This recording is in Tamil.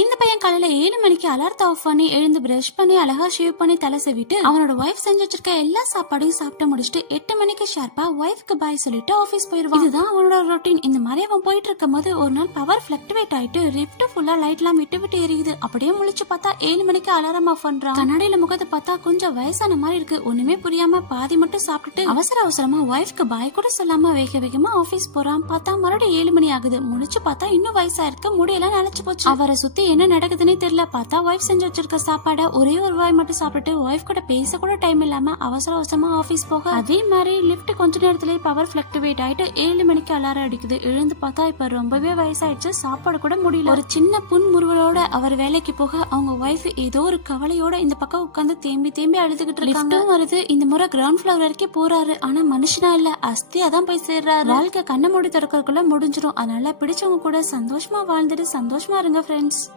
இந்த பையன் காலையில ஏழு மணிக்கு அலாரத்தை ஆஃப் பண்ணி எழுந்து பிரஷ் பண்ணி அழகா ஷேவ் பண்ணி தலை செவிட்டு அவனோட ஒய்ஃப் செஞ்சு வச்சிருக்க எல்லா சாப்பாடையும் சாப்பிட்டு முடிச்சுட்டு எட்டு மணிக்கு ஷார்ப்பா ஒய்ஃப்க்கு பாய் சொல்லிட்டு ஆபீஸ் போயிருவான். இதுதான் அவனோட ரொட்டீன் இந்த மாதிரி அவன் போயிட்டு இருக்கும் போது ஒரு நாள் பவர் பிளக்டுவேட் ஆயிட்டு லிப்ட் ஃபுல்லா லைட்லாம் விட்டு விட்டு எரியுது. அப்படியே முழிச்சு பார்த்தா ஏழு மணிக்கு அலாரம் ஆஃப் பண்றான். கண்ணாடியில முகத்தை பார்த்தா கொஞ்சம் வயசான மாதிரி இருக்கு. ஒண்ணுமே புரியாம பாதி மட்டும் சாப்பிட்டுட்டு அவசர அவசரமா ஒய்ஃப்க்கு பாய் கூட சொல்லாம வேக வேகமா ஆபீஸ் போறான். பார்த்தா மறுபடியும் ஏழு மணி ஆகுது. முழிச்சு பார்த்தா இன்னும் வயசா இருக்கு முடியெல்லாம் நினைச்சு போச்சு. அவரை சுத்தி என்ன நடக்குதுன்னே தெரியல. பார்த்தா ஒய்ஃப் செஞ்சு வச்சிருக்க சாப்பாடை ஒரே ஒரு வாய் மட்டும் சாப்பிட்டுட்டு ஒய்ஃப் கூட பேச கூட டைம் இல்லாம அவசர அவசரமா ஆபீஸ் போக அதே மாதிரி லிஃப்ட் கொஞ்ச நேரத்திலே பவர் பிளக்டுவேட் ஆயிட்டு ஏழு மணிக்கு அலாரம் அடிக்குது. எழுந்து பார்த்தா இப்ப ரொம்பவே வயசாயிடுச்சு. சாப்பாடு கூட முடியல. ஒரு சின்ன புன்முறுவலோட அவர் வேலைக்கு போக அவங்க ஒய்ஃப் ஏதோ ஒரு கவலையோட இந்த பக்கம் உட்கார்ந்து தேம்பி தேம்பி அழுதுகிட்டு இருக்காங்க. வருது. இந்த முறை கிரவுண்ட் ஃபிளோர் வரைக்கும் போறாரு. ஆனா மனுஷனா இல்ல. அஸ்தியா தான் போய் சேர்றாரு. வாழ்க்கை கண்ண மூடி திறக்கறதுக்குள்ள முடிஞ்சிரும். அதனால பிடிச்சவங்க கூட சந்தோஷமா வாழ்ந்துட்டு சந்தோஷமா இருங்க ஃப்ரெண்ட்ஸ்